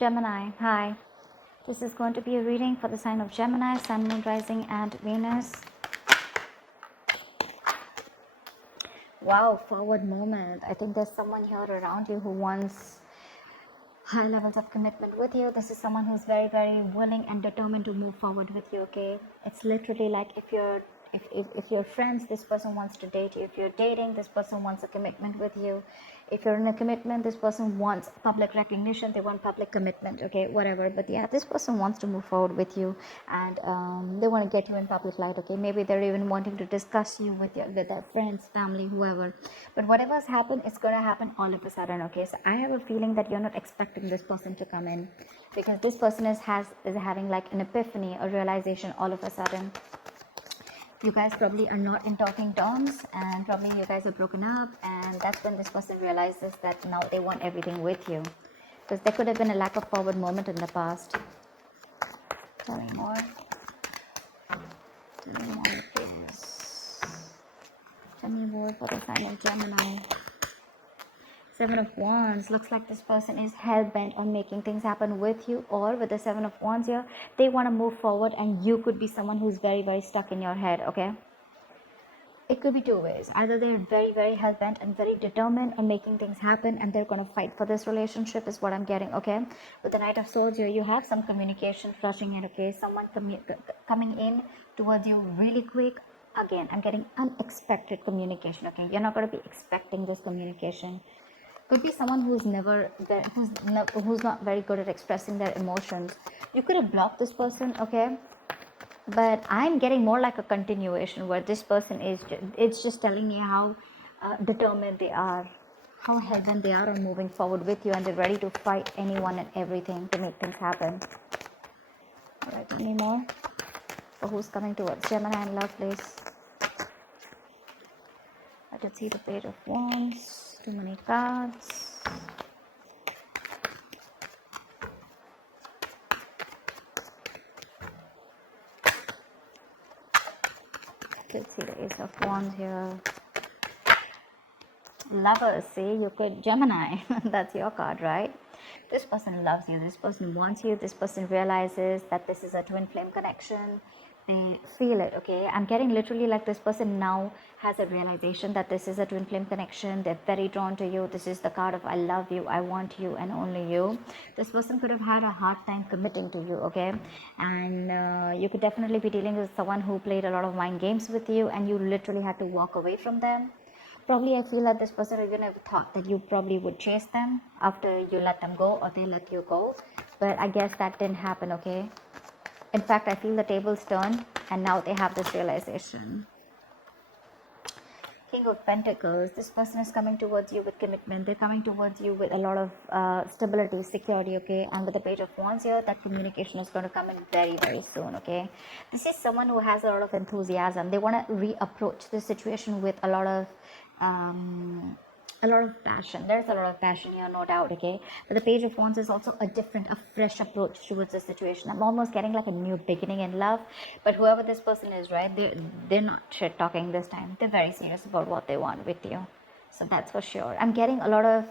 Gemini, hi. This is going to be a reading for the sign of Gemini, Sun, Moon, Rising, and Venus. Wow, forward moment. I think there's someone here around you who wants high levels of commitment with you. This is someone who's very, very willing and determined to move forward with you, okay? It's literally like if you're friends, this person wants to date you. If you're dating, this person wants a commitment with you. If you're in a commitment, this person wants public recognition. They want public commitment, okay? Whatever. But yeah, this person wants to move forward with you, and they want to get you in public light, okay? Maybe they're even wanting to discuss you with their friends, family, whoever. But whatever's happened, it's gonna happen all of a sudden, okay? So I have a feeling that you're not expecting this person to come in, because this person is having like an epiphany, a realization all of a sudden. You guys probably are not in talking terms, and probably you guys are broken up, and that's when this person realizes that now they want everything with you, because there could have been a lack of forward moment in the past. Tell me more. Tell me more, please. Tell me more for the sign of Gemini. Seven of Wands. Looks like this person is hell-bent on making things happen with you, or with the Seven of Wands here, they want to move forward, and you could be someone who's very, very stuck in your head, okay? It could be two ways. Either they're very, very hell-bent and very determined on making things happen, and they're going to fight for this relationship, is what I'm getting, okay? With the Knight of Swords here, you have some communication rushing in, okay? Someone coming in towards you really quick. Again, I'm getting unexpected communication, okay? You're not going to be expecting this communication. Could be someone who's who's not very good at expressing their emotions. You could have blocked this person, okay? But I'm getting more like a continuation, where this person is it's just telling me how determined they are, how hell-bent they are on moving forward with you, and they're ready to fight anyone and everything to make things happen. All right, any more for who's coming towards Gemini in love, please? I can see the Page of Wands. Too many cards. Let's see the Ace of Wands here. Lovers, see, you could Gemini. That's your card, right? This person loves you. This person wants you. This person realizes that this is a twin flame connection. They feel it, okay? I'm getting literally like this person now has a realization that this is a twin flame connection. They're very drawn to you. This is the card of I love you, I want you, and only you. This person could have had a hard time committing to you, okay? And you could definitely be dealing with someone who played a lot of mind games with you, and you literally had to walk away from them. Probably I feel that this person even have thought that you probably would chase them after you let them go, or they let you go. But I guess that didn't happen, okay? In fact, I feel the tables turned, and now they have this realization. King of Pentacles. This person is coming towards you with commitment. They're coming towards you with a lot of stability, security, okay? And with the Page of Wands here, that communication is going to come in very, very soon, okay? This is someone who has a lot of enthusiasm. They want to reapproach this situation with a lot of passion. There's a lot of passion here, no doubt, okay? But the Page of Wands is also a fresh approach towards the situation. I'm almost getting like a new beginning in love. But whoever this person is, right, they're not shit talking this time. They're very serious about what they want with you. So that's for sure. I'm getting a lot of,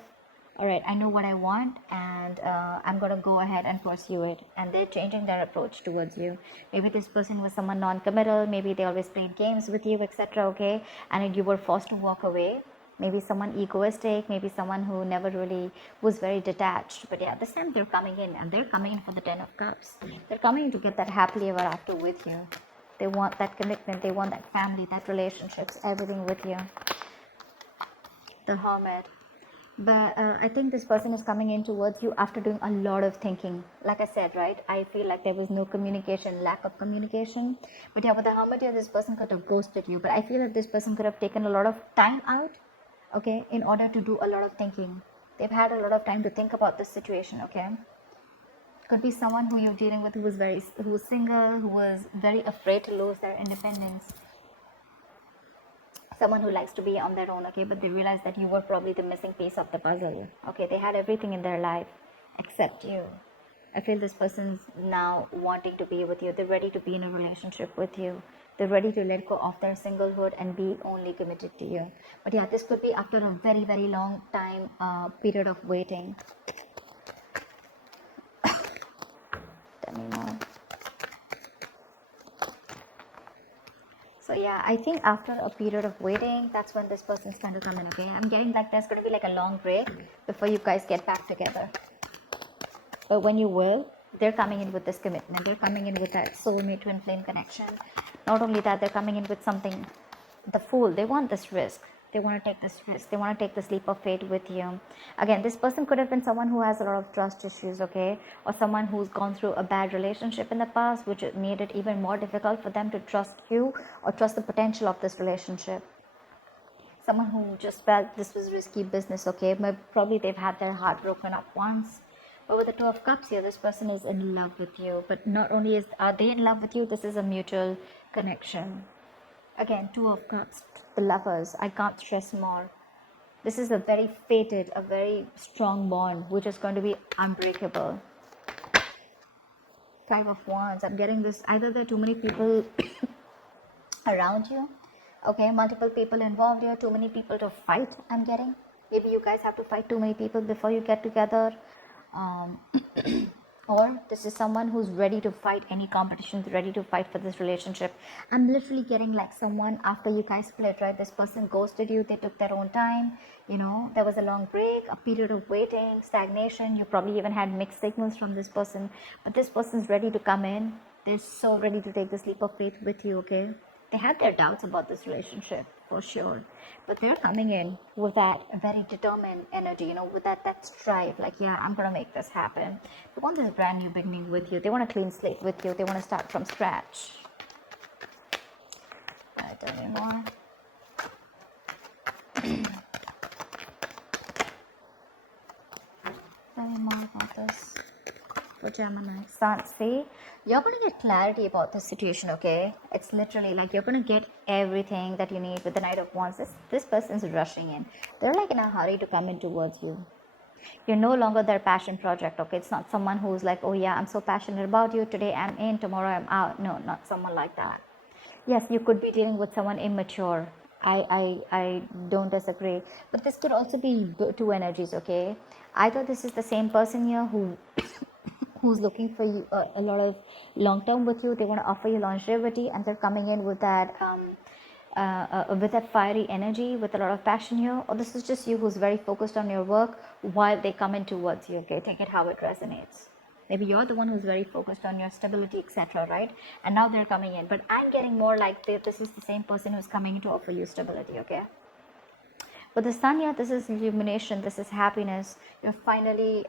all right, I know what I want, and I'm going to go ahead and pursue it. And they're changing their approach towards you. Maybe this person was someone non-committal. Maybe they always played games with you, etc., okay? And you were forced to walk away. Maybe someone egoistic, maybe someone who never really was very detached. But yeah, this time they're coming in, and they're coming in for the 10 of Cups. They're coming to get that happily ever after with you. They want that commitment, they want that family, that relationships, everything with you. The Hermit. But I think this person is coming in towards you after doing a lot of thinking. Like I said, right, I feel like there was no communication, lack of communication. But yeah, with the Hermit here, this person could have ghosted you. But I feel that this person could have taken a lot of time out, okay, in order to do a lot of thinking. They've had a lot of time to think about this situation, okay? Could be someone who you're dealing with who was single, who was very afraid to lose their independence. Someone who likes to be on their own, okay, but they realize that you were probably the missing piece of the puzzle, okay? They had everything in their life except you. I feel this person's now wanting to be with you. They're ready to be in a relationship with you. They're ready to let go of their singlehood and be only committed to you. But yeah, this could be after a very, very long time period of waiting. yeah, I think after a period of waiting, that's when this person's going to come in, okay? I'm getting like there's going to be like a long break before you guys get back together. But when you will, they're coming in with this commitment. They're coming in with that soulmate twin flame connection. Not only that, they're coming in with something, the fool. They want this risk. They want to take this risk. They want to take this leap of faith with you. Again, this person could have been someone who has a lot of trust issues, okay? Or someone who's gone through a bad relationship in the past, which made it even more difficult for them to trust you or trust the potential of this relationship. Someone who just felt this was risky business, okay? Probably they've had their heart broken up once. But with the Two of Cups here, this person is in love with you. But not only are they in love with you, this is a mutual connection. Again, Two of Cups, the lovers. I can't stress more. This is a very fated, a very strong bond, which is going to be unbreakable. Five of Wands. I'm getting this. Either there are too many people around you. Okay, multiple people involved here. Too many people to fight, I'm getting. Maybe you guys have to fight too many people before you get together. Or this is someone who's ready to fight any competitions, ready to fight for this relationship. I'm literally getting like someone after you guys split, right? This person ghosted you, they took their own time, you know, there was a long break, a period of waiting, stagnation. You probably even had mixed signals from this person, but this person's ready to come in. They're so ready to take this leap of faith with you, okay? They had their doubts about this relationship for sure, but they're coming in with that very determined energy, you know, with that strive, like, yeah, I'm gonna make this happen. They want this brand new beginning with you. They want a clean slate with you. They want to start from scratch. Tell me more. Tell me more about this. For Gemini, Sun, see, you're going to get clarity about the situation, okay? It's literally like you're going to get everything that you need with the Knight of Wands. This person's rushing in. They're like in a hurry to come in towards you. You're no longer their passion project, okay? It's not someone who's like, oh yeah, I'm so passionate about you. Today I'm in, tomorrow I'm out. No, not someone like that. Yes, you could be dealing with someone immature. I don't disagree. But this could also be two energies, okay? Either this is the same person here who's looking for you a lot of long term with you. They want to offer you longevity, and they're coming in with that fiery energy, with a lot of passion here. Or this is just you who's very focused on your work while they come in towards you, okay? Take it how it resonates. Maybe you're the one who's very focused on your stability, etc., right? And now they're coming in. But I'm getting more like this is the same person who's coming in to offer you stability, okay? But the Sun here, this is illumination, this is happiness. You're finally,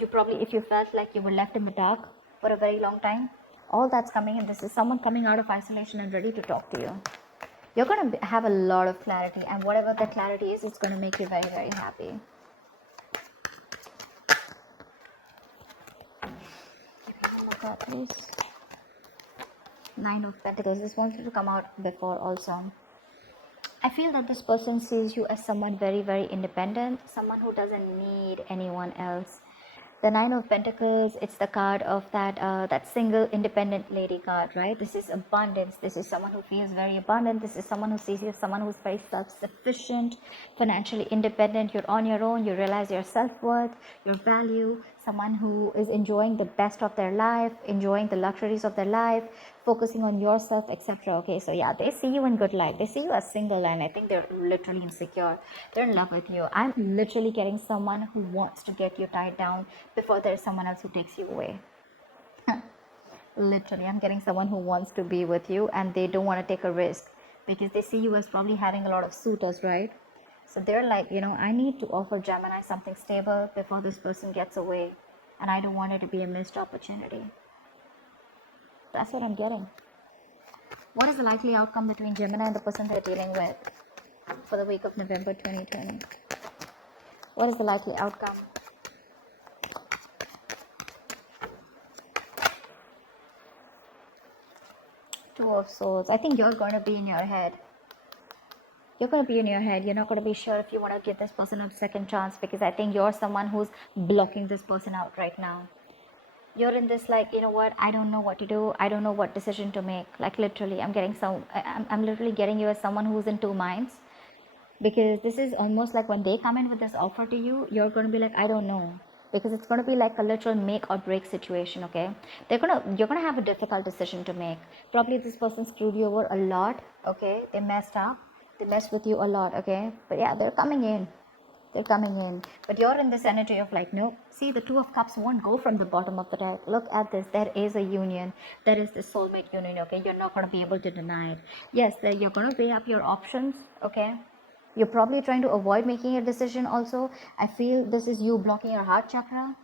you probably, if you felt like you were left in the dark for a very long time, all that's coming in. This is someone coming out of isolation and ready to talk to you. You're going to have a lot of clarity, and whatever that clarity is, it's going to make you very, very happy. Look at please. Nine of Pentacles. This wanted to come out before also. I feel that this person sees you as someone very, very independent, someone who doesn't need anyone else. The Nine of Pentacles, it's the card of that single independent lady card, right? This is abundance. This is someone who feels very abundant. This is someone who sees you as someone who's very self-sufficient, financially independent. You're on your own. You realize your self-worth, your value. Someone who is enjoying the best of their life, enjoying the luxuries of their life, focusing on yourself, etc. Okay, so yeah, they see you in good light. They see you as single, and I think they're literally insecure. They're in love with you. I'm literally getting someone who wants to get you tied down before there's someone else who takes you away. Literally, I'm getting someone who wants to be with you, and they don't want to take a risk because they see you as probably having a lot of suitors, right? So they're like, you know, I need to offer Gemini something stable before this person gets away, and I don't want it to be a missed opportunity. That's what I'm getting. What is the likely outcome between Gemini and the person they're dealing with for the week of November 2020? What is the likely outcome? Two of Swords. I think you're going to be in your head. You're going to be in your head. You're not going to be sure if you want to give this person a second chance, because I think you're someone who's blocking this person out right now. You're in this like, you know what, I don't know what to do. I don't know what decision to make. Like literally, I'm literally getting you as someone who's in two minds, because this is almost like when they come in with this offer to you, you're going to be like, I don't know. because it's going to be like a literal make or break situation. Okay, you're gonna have a difficult decision to make. Probably this person screwed you over a lot. Okay, they messed up, they messed with you a lot. Okay, but yeah, they're coming in, but you're in this energy of like, no, see, the Two of Cups won't go from the bottom of the deck. Look at this, there is a union, there is this soulmate union. Okay, you're not going to be able to deny it. Yes, you're going to weigh up your options. Okay, you're probably trying to avoid making a decision also. I feel this is you blocking your heart chakra.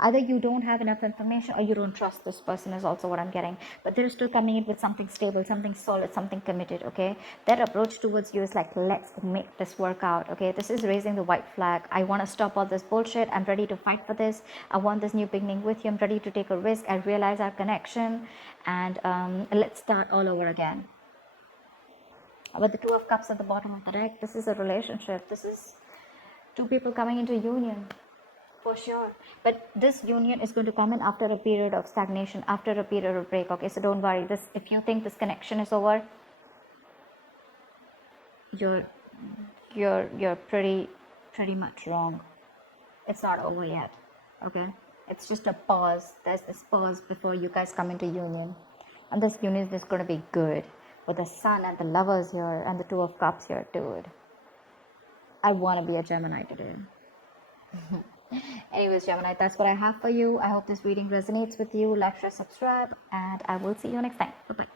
Either you don't have enough information or you don't trust this person, is also what I'm getting. But they're still coming in with something stable, something solid, something committed. Okay, their approach towards you is like, let's make this work out. Okay, this is raising the white flag. I want to stop all this bullshit. I'm ready to fight for this. I want this new beginning with you. I'm ready to take a risk. I realize our connection, and let's start all over again. But the Two of Cups at the bottom of the deck, this is a relationship. This is two people coming into union. For sure. But this union is going to come in after a period of stagnation, after a period of break. Okay, so don't worry. This, if you think this connection is over, you're pretty much wrong. It's not over yet. Okay? It's just a pause. There's this pause before you guys come into union. And this union is going to be good. With the Sun and the Lovers here and the Two of Cups here, dude. I want to be a Gemini today. Anyways, Gemini, that's what I have for you. I hope this reading resonates with you. Like, share, subscribe, and I will see you next time. Bye bye.